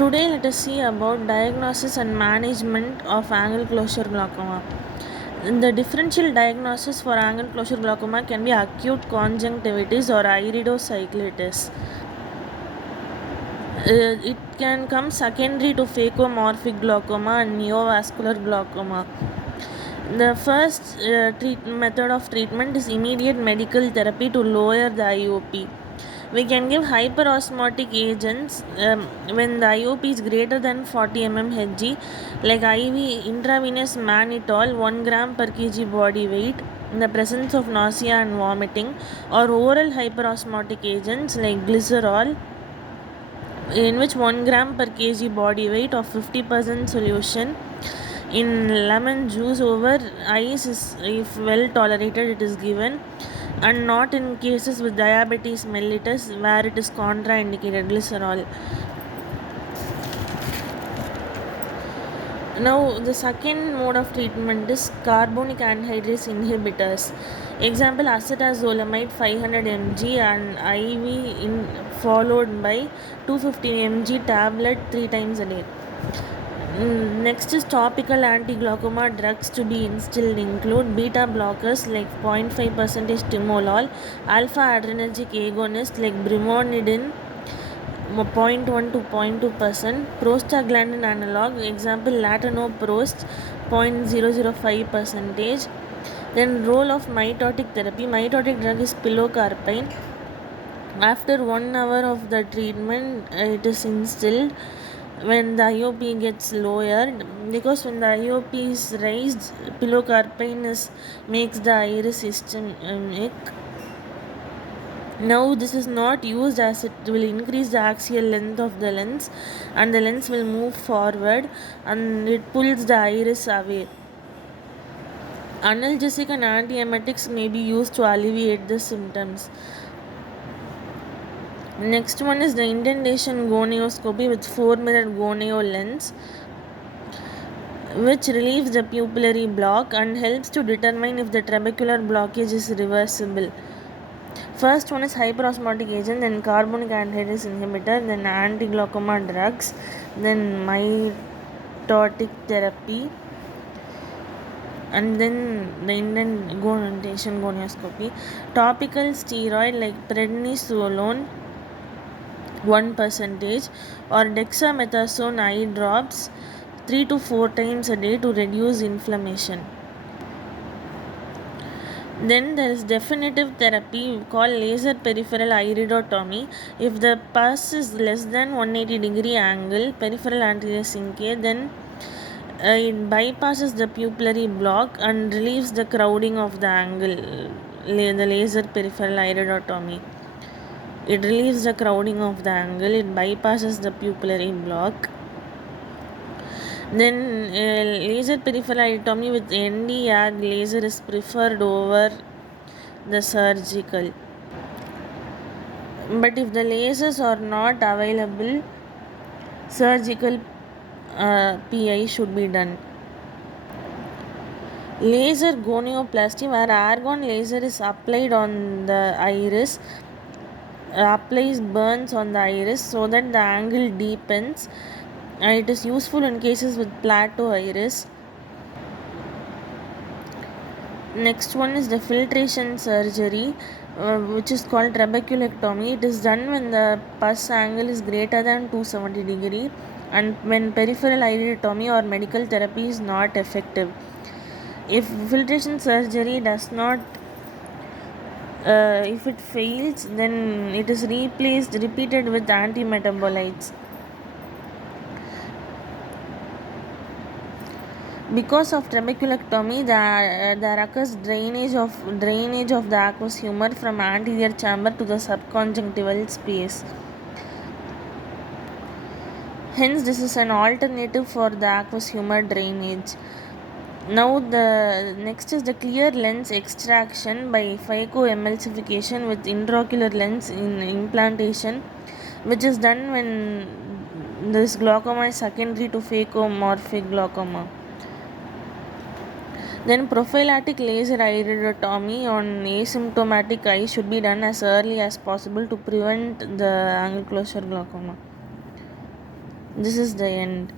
Today, let us see about diagnosis and management of angle closure glaucoma. The differential diagnosis for angle closure glaucoma can be acute conjunctivitis or iridocyclitis. It can come secondary to phacomorphic glaucoma and neovascular glaucoma. The first method of treatment is immediate medical therapy to lower the IOP. We can give hyperosmotic agents when the IOP is greater than 40 mmHg, like IV intravenous mannitol 1 gram per kg body weight in the presence of nausea and vomiting, or oral hyperosmotic agents like glycerol, in which 1 gram per kg body weight of 50% solution in lemon juice over ice is, if well tolerated, it is given, and not in cases with diabetes mellitus where it is contraindicated glycerol. Now, the second mode of treatment is carbonic anhydrase inhibitors. Example, acetazolamide 500 mg and IV followed by 250 mg tablet 3 times a day. Next is topical anti-glaucoma drugs to be instilled include beta blockers like 0.5% timolol, alpha adrenergic agonist like brimonidine 0.1 to 0.2%, prostaglandin analog, example latanoprost 0.005%. Then role of mitotic therapy. Mitotic drug is pilocarpine. After 1 hour of the treatment, it is instilled when the IOP gets lowered, because when the IOP is raised, pilocarpine makes the iris systemic. Now, this is not used as it will increase the axial length of the lens and the lens will move forward and it pulls the iris away. Analgesic and antiemetics may be used to alleviate the symptoms. Next one is the indentation gonioscopy with 4-mirror gonio lens, which relieves the pupillary block and helps to determine if the trabecular blockage is reversible. First one is hyperosmotic agent, then carbonic anhydrase inhibitor, then anti-glaucoma drugs, then mitotic therapy, and then the indentation gonioscopy. Topical steroid like prednisolone 1% or dexamethasone eye drops 3 to 4 times a day to reduce inflammation. Then there is definitive therapy called laser peripheral iridotomy. If the pus is less than 180 degree angle, peripheral anterior sync, then it bypasses the pupillary block and relieves the crowding of the angle. The laser peripheral iridotomy, it relieves the crowding of the angle, it bypasses the pupillary block. Then laser peripheral iridotomy with Nd:YAG laser is preferred over the surgical. But if the lasers are not available, surgical PI should be done. Laser gonioplasty, where argon laser is applied on the iris, applies burns on the iris so that the angle deepens. It is useful in cases with plateau iris. Next one is the filtration surgery, which is called trabeculectomy. It is done when the pus angle is greater than 270 degree and when peripheral iridotomy or medical therapy is not effective. If filtration surgery does not, if it fails, then it is repeated with antimetabolites. Because of trabeculectomy, there occurs drainage of the aqueous humor from anterior chamber to the subconjunctival space. Hence, this is an alternative for the aqueous humor drainage. Now, the next is the clear lens extraction by phacoemulsification with intraocular lens in implantation, which is done when this glaucoma is secondary to phacomorphic glaucoma. Then prophylactic laser iridotomy on asymptomatic eye should be done as early as possible to prevent the angle closure glaucoma. This is the end.